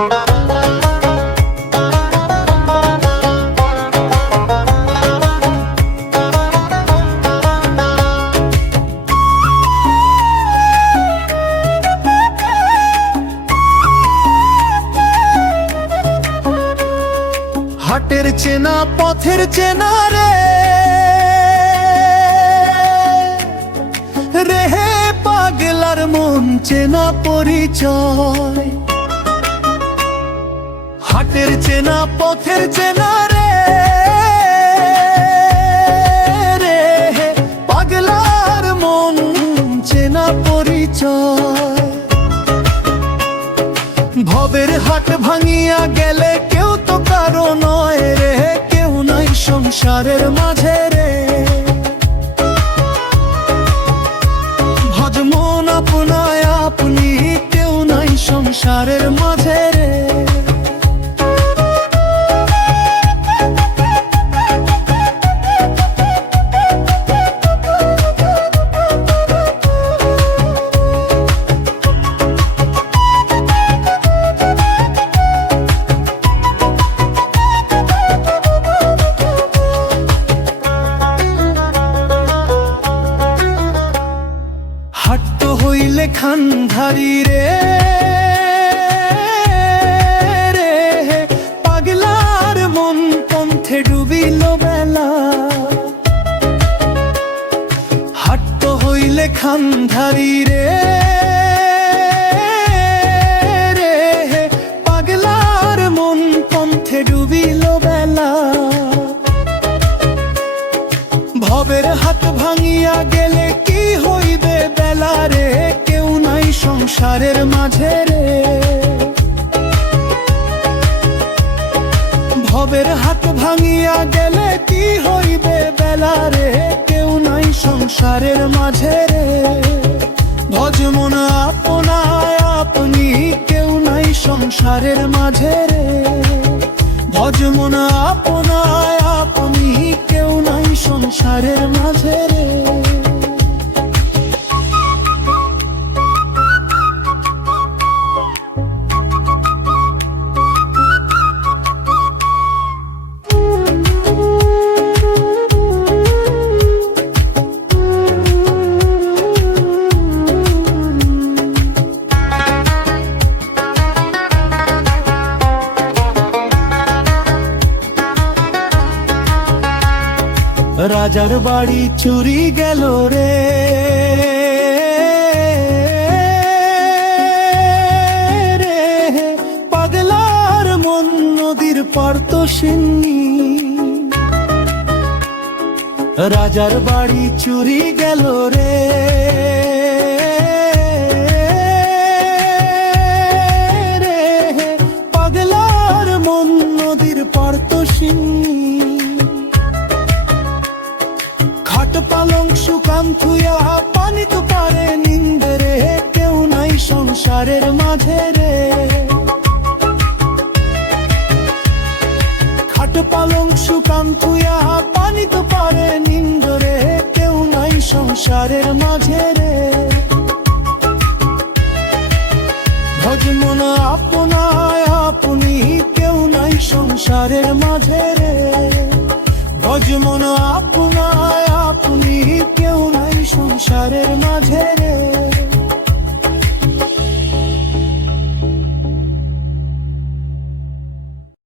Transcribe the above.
হাটের চেনা পথের চেনা রে রেহে পাগলার মন চেনা পরিচয়। হাটের চেনা পথের চেনা রে রেহে পাগলার মন চেনা পরিচয়। ভবের হাট ভাঙিয়া গেলে কেউ তো কারো নয় রে, কেউ নাই সংসারের মাঝে রে। ভজ মন আপনায় আপনি, কেউ নাই সংসারের মাঝে রে। হাট্ট হইলে খানধারি রে রে পাগলার মন পন্থে ডুবিল বেলা। হাট্ট হইলে খানধারি রে রে পাগলার মন পন্থে ডুবিল বেলা। ভবের হাত ভাঙিয়া গেলে কি হইবে বেলা রে, কেউ নাই সংসারের মাঝে রে। ভবের হাত ভাঙিয়া গেলে কি হইবে বেলা রে, কেউ নাই সংসারের মাঝে রে। ভজ মন আপনায় আপনি, কেউ নাই সংসারের মাঝে রে। ভজ মন আপনায় আপনি, কেউ নাই সংসারের মাঝে রে। রাজার বাড়ি চুরি গেল রে রে পাগলার মন নদীর পার তো সিন্নি। রাজার বাড়ি চুরি গেল রে রে পাগলার মন নদীর পার তো সিন্নি। খাট পালং শুকান থুয়া পানি তো পারে নিন্দে রে, কেউ নাই সংসারের মাঝে রে। খাট পালং শুকান থুয়া পানি তো পারে নিন্দে রে, কেউ নাই সংসারের মাঝে রে। ভজ মন আপনায় আপনি, কেউ নাই সংসারের মাঝে রে। ভজ মন আপনায় আপনি, কেউ নাই সংসারের মাঝে রে।